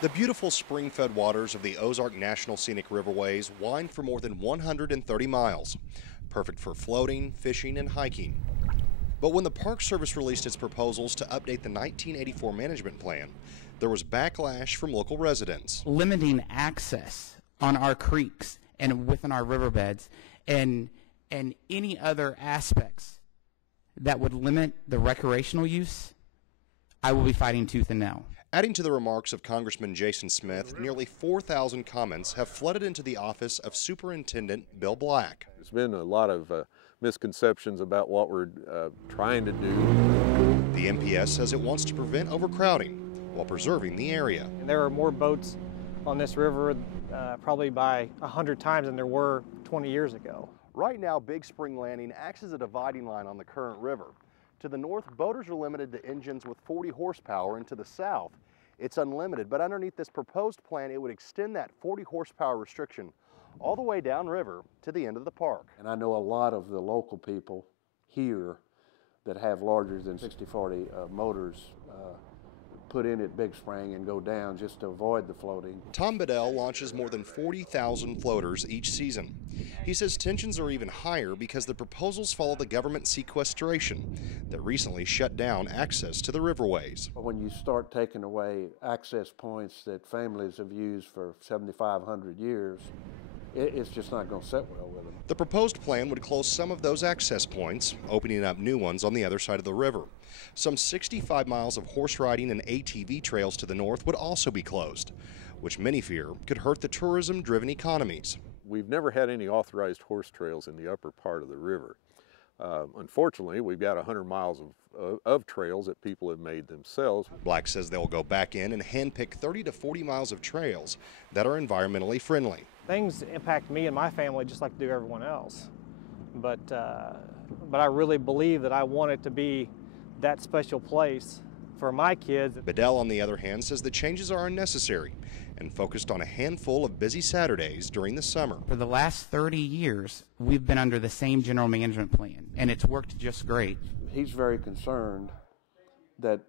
The beautiful spring-fed waters of the Ozark National Scenic Riverways wind for more than 130 miles, perfect for floating, fishing, and hiking. But when the Park Service released its proposals to update the 1984 management plan, there was backlash from local residents. Limiting access on our creeks and within our riverbeds and any other aspects that would limit the recreational use, I will be fighting tooth and nail. Adding to the remarks of Congressman Jason Smith, nearly 4,000 comments have flooded into the office of Superintendent Bill Black. There's been a lot of misconceptions about what we're trying to do. The MPS says it wants to prevent overcrowding while preserving the area. And there are more boats on this river probably by 100 times than there were 20 years ago. Right now, Big Spring Landing acts as a dividing line on the current river. To the north, boaters are limited to engines with 40 horsepower, and to the south, it's unlimited. But underneath this proposed plan, it would extend that 40 horsepower restriction all the way downriver to the end of the park. And I know a lot of the local people here that have larger than 60-40 motors put in at Big Spring and go down just to avoid the floating. Tom Bedell launches more than 40,000 floaters each season. He says tensions are even higher because the proposals follow the government sequestration that recently shut down access to the riverways. When you start taking away access points that families have used for 7,500 years, it's just not going to sit well with them. The proposed plan would close some of those access points, opening up new ones on the other side of the river. Some 65 miles of horse riding and ATV trails to the north would also be closed, which many fear could hurt the tourism-driven economies. We've never had any authorized horse trails in the upper part of the river. Unfortunately, we've got 100 miles of trails that people have made themselves. Black says they'll go back in and handpick 30 to 40 miles of trails that are environmentally friendly. Things impact me and my family just like they do everyone else. But I really believe that I want it to be that special place for my kids. Bedell, on the other hand, says the changes are unnecessary and focused on a handful of busy Saturdays during the summer. For the last 30 years, we've been under the same general management plan, and it's worked just great. He's very concerned that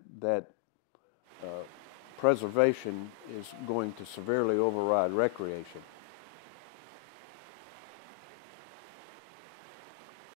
preservation is going to severely override recreation.